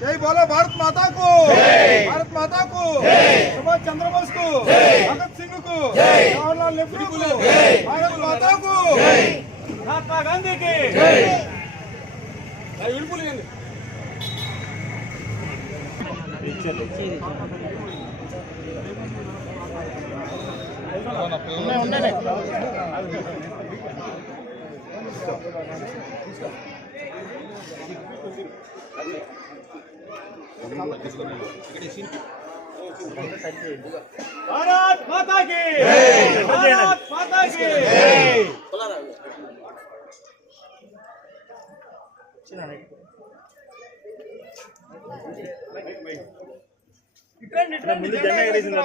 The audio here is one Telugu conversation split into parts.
జై బోలో భారత్ మాతా కు భారత్ మాతా కు సుభాష్ చంద్రబోస్కు భగత్ సింగ్కు జవహర్లాల్ నెహ్రూ కు భారత్ మాతా కు మహాత్మా గాంధీకి. విడుపులు భారత్ మాతా కి భారత్ మాతా కి ముందు జెండా ఎగరేసిన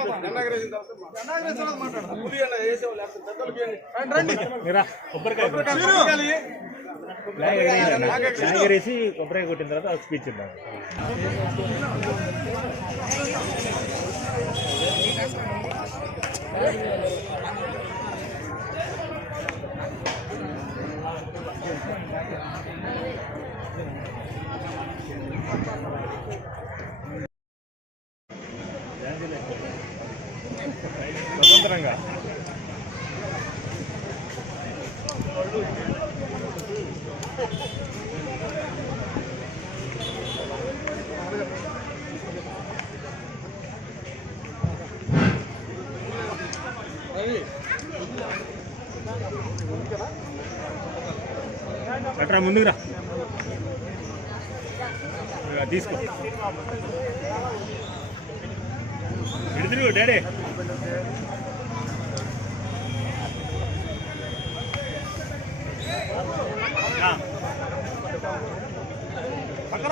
మీరా కొబ్బరికాయ ఫ్లాగ్ ఎగరేయాలి. ఫ్లాగ్ వేసి కొబ్బరి కొట్టిన తర్వాత స్పీచ్ ఇద్దాం. స్వతంత్రంగా. అట్రా ముందుకు రా తీసుకో. ఇటు డాడీ ఆ. పక్కరా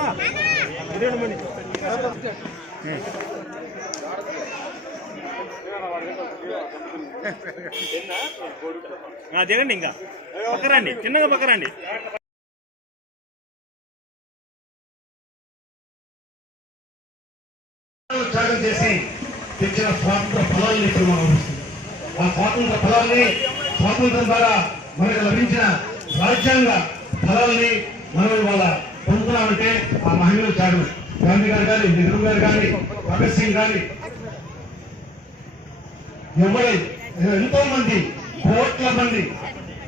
ఇదేంటి మంది ఆ, దిగండి ఇంకా. పక్కరండి చిన్నగా పక్కరండి. త్యాగం చేసి తెచ్చిన స్వాతంత్ర ఫలాన్ని ఇప్పుడు మనం ఆ స్వాతంత్ర ఫలాల్ని స్వాతంత్రం ద్వారా మనకు లభించిన రాజ్యాంగ ఫలాల్ని మనం ఇవాళ పొందుతున్నామంటే ఆ మహిళలు త్యాగం గాంధీ గారు కానీ నెహ్రూ గారు కానీ భగత్ సింగ్ కానీ. ఎవరి? ఎంతో మంది కోట్ల మంది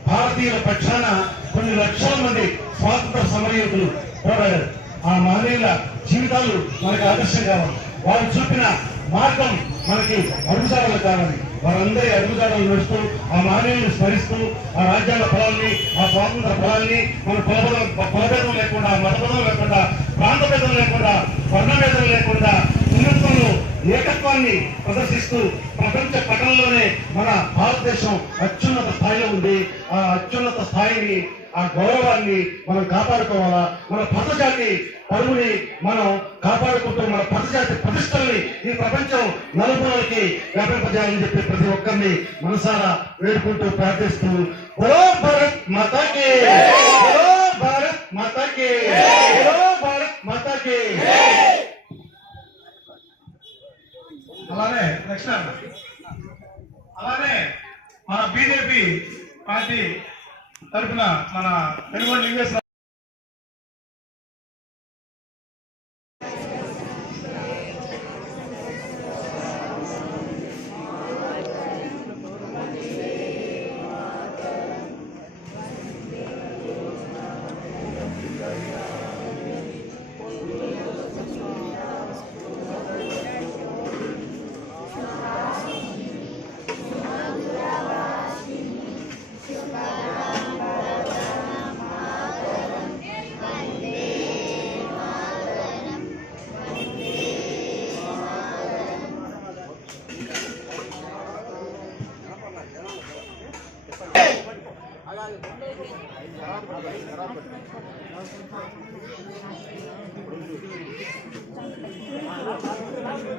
భారతీయుల పక్షాన కొన్ని లక్షల మంది స్వాతంత్ర సమరయోధులు పోరాడారు. ఆ మహనీయుల జీవితాలు మనకు ఆదర్శం కావాలి వారు చూపిన మార్గం మనకి అడుగుజాడలు కావాలి. వారందరి అభివృద్ధి నడుస్తూ ఆ మహనీయులను స్మరిస్తూ ఆ రాజ్యాంగ ఫలాన్ని ఆ స్వాతంత్ర ఫలాన్ని మన కులభేదం కులభేదం లేకుండా మతభేదం లేకుండా ప్రాంత భేదం లేకుండా వర్ణభేదం లేకుండా ఏకత్వాన్ని ప్రదర్శిస్తూ ప్రపంచ పటంలోనే మన భారతదేశం అత్యున్నత స్థాయిలో ఉంది. ఆ అత్యున్నత స్థాయిని ఆ గౌరవాన్ని మనం కాపాడుకోవాలా? మన పదజాతి పరువుని మనం కాపాడుకుంటూ మన పదజాతి ప్రతిష్టల్ని ఈ ప్రపంచం నలుగురికి వ్యాపింపజేయాలని చెప్పి ప్రతి ఒక్కరిని మనసారా వేడుకుంటూ ప్రార్థిస్తూ బలో భారత్ మాతాకి! బలో భారత్ మాతాకి! బలో భారత్ మాతాకి! అలానే అలానే మన బీజేపీ పార్టీ తరఫున మన తెలుగు లింగేశ్వర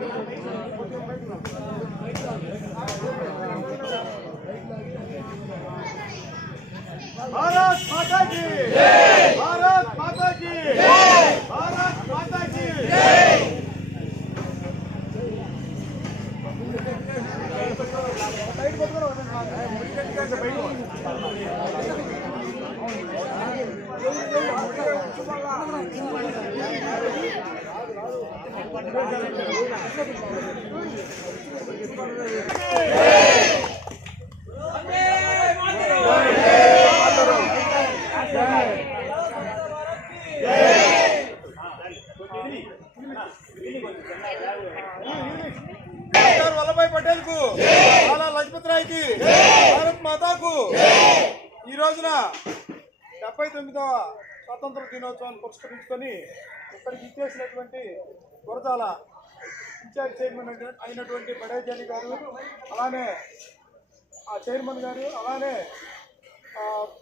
పెట్టుకున్నాం వల్లభాయ్ పటేల్కు లాలా లజపత్ రాయ్కి భారత్ మాతాకు ఈ రోజున డెబ్బై తొమ్మిదవ స్వాతంత్ర దినోత్సవాన్ని పురస్కరించుకొని ఇక్కడికి ఇచ్చేసినటువంటి గురజాల ఇన్ఛార్జ్ చైర్మన్ అయినటువంటి బడేజాని గారు అలానే ఆ చైర్మన్ గారు అలానే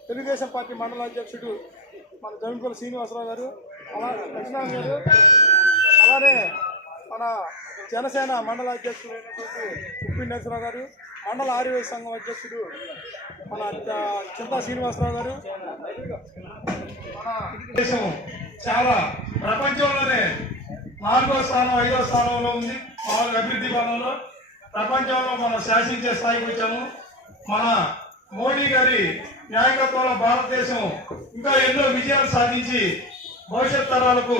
తెలుగుదేశం పార్టీ మండల అధ్యక్షుడు మన జమికుల శ్రీనివాసరావు గారు అలా లక్ష్మణ్ గారు అలానే మన జనసేన మండల అధ్యక్షుడు అయినటువంటి ఉప్పి నరసరావు గారు మండల ఆర్యవేశ సంఘం అధ్యక్షుడు మన చింతా శ్రీనివాసరావు గారు దేశం చాలా ప్రపంచంలోనే నాలుగో స్థానం ఐదో స్థానంలో ఉంది. మామూలుగా అభివృద్ధి పనుల్లో ప్రపంచంలో మనం శాసించే స్థాయికి వచ్చాము. మన మోడీ గారి నాయకత్వంలో భారతదేశం ఇంకా ఎన్నో విజయాలు సాధించి భవిష్యత్ తరాలకు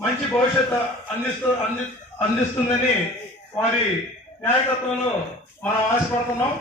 మంచి భవిష్యత్తు అందిస్తూ అంది అందిస్తుందని వారి నాయకత్వంలో మనం ఆశపడుతున్నాం.